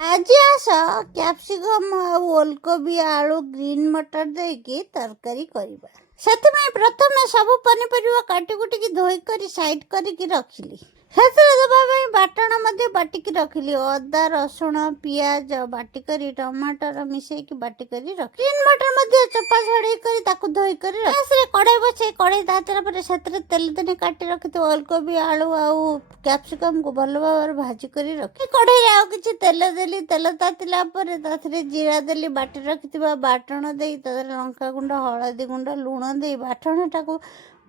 ଆଜି ଆସ କ୍ୟାପ୍ସିକମ୍ ଆଉ ଓଲକୋବି ଆଳୁ ଗ୍ରୀନ୍ ମଟର ଦେଇକି ତରକାରୀ କରିବା। ସେଥିପାଇଁ ପ୍ରଥମେ ସବୁ ପନିପରିବା କାଟି କୁଟିକି ଧୋଇ କରି ସାଇଡ୍ କରିକି ରଖିଲି। ସେଥିରେ ଦେବା ପାଇଁ ବାଟଣ ମଧ୍ୟ ବାଟିକି ରଖିଲି। ଅଦା ରସୁଣ ପିଆଜ ବାଟିକରି ଟମାଟର ମିଶେଇକି ବାଟିକରି ରଖି ଗ୍ରୀନ୍ ମଟର ମଧ୍ୟ ଚୋପା ଛଡେଇ କରି ତାକୁ ଧୋଇ କରି ଗ୍ୟାସରେ କଡ଼େଇ ବସେଇ କଡ଼େଇ ତାତିଲା ପରେ ସେଥିରେ ତେଲ ଦେଇ କାଟି ରଖିଥିବା ଓଲକୋବି ଆଳୁ ଆଉ କ୍ୟାପ୍ସିକମ୍କୁ ଭଲ ଭାବରେ ଭାଜି କରି ରଖି କଡ଼େଇରେ ଆଉ କିଛି ତେଲ ଦେଲି। ତେଲ ତାତିଲା ପରେ ତାଥିରେ ଜିରା ଦେଲି। ବାଟି ରଖିଥିବା ବାଟଣ ଦେଇ ତାଦେହରେ ଲଙ୍କାଗୁଣ୍ଡ ହଳଦୀ ଗୁଣ୍ଡ ଲୁଣ ଦେଇ ବାଟଣଟାକୁ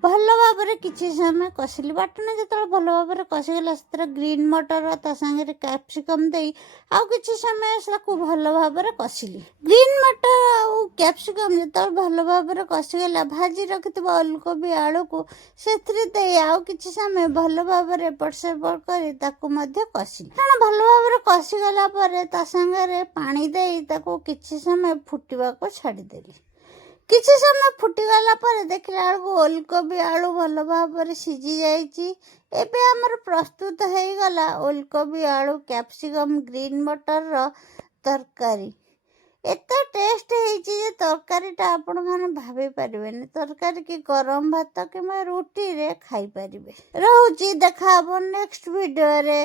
ଭଲ ଭାବରେ କିଛି ସମୟ କଷିଲି। ବାଟଣ ଯେତେବେଳେ ଭଲ ଭାବରେ କଷିଗଲା ସେଥିରେ ଗ୍ରୀନ୍ ମଟର ତା ସାଙ୍ଗରେ କ୍ୟାପ୍ସିକମ୍ ଦେଇ ଆଉ କିଛି ସମୟ ତାକୁ ଭଲ ଭାବରେ କଷିଲି। ଗ୍ରୀନ୍ ମଟର ଆଉ କ୍ୟାପ୍ସିକମ୍ ଯେତେବେଳେ ଭଲ ଭାବରେ କଷିଗଲା ଭାଜି ରଖିଥିବା ଓଲକୋବି ଆଳୁକୁ ସେଥିରେ ଦେଇ ଆଉ କିଛି ସମୟ ଭଲ ଭାବରେ ଏପଟ ସେପଟ କରି ତାକୁ ମଧ୍ୟ କଷିଲି। କାରଣ ଭଲ ଭାବରେ କଷିଗଲା ପରେ ତା ସାଙ୍ଗରେ ପାଣି ଦେଇ ତାକୁ କିଛି ସମୟ ଫୁଟିବାକୁ ଛାଡ଼ିଦେଲି। କିଛି ସମୟ ଫୁଟିଗଲା ପରେ ଦେଖିଲା ବେଳକୁ ଓଲକୋବି ଆଳୁ ଭଲ ଭାବରେ ସିଝି ଯାଇଛି। ଏବେ ଆମର ପ୍ରସ୍ତୁତ ହେଇଗଲା ଓଲକୋବି ଆଳୁ କ୍ୟାପ୍ସିକମ୍ ଗ୍ରୀନ୍ ମଟରର ତରକାରୀ। ଏତେ ଟେଷ୍ଟ ହେଇଛି ଯେ ତରକାରୀଟା ଆପଣମାନେ ଭାବି ପାରିବେନି। ତରକାରୀ କି ଗରମ ଭାତ କିମ୍ବା ରୁଟିରେ ଖାଇପାରିବେ। ରହୁଛି, ଦେଖାହବ ନେକ୍ସଟ ଭିଡ଼ିଓରେ।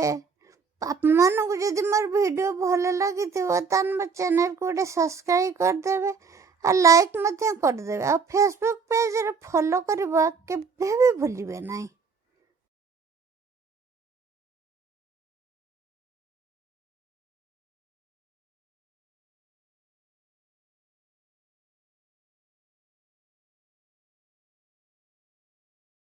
ଆପଣମାନଙ୍କୁ ଯଦି ମୋର ଭିଡ଼ିଓ ଭଲ ଲାଗିଥିବ ତାହେଲେ ମୋ ଚ୍ୟାନେଲକୁ ଗୋଟେ ସବସ୍କ୍ରାଇବ୍ କରିଦେବେ ଆଉ ଲାଇକ୍ ମଧ୍ୟ କରିଦେବେ। ଆଉ ଫେସବୁକ୍ ପେଜରେ ଫଲୋ କରିବା କେବେ ବି ଭୁଲିବେ ନାହିଁ।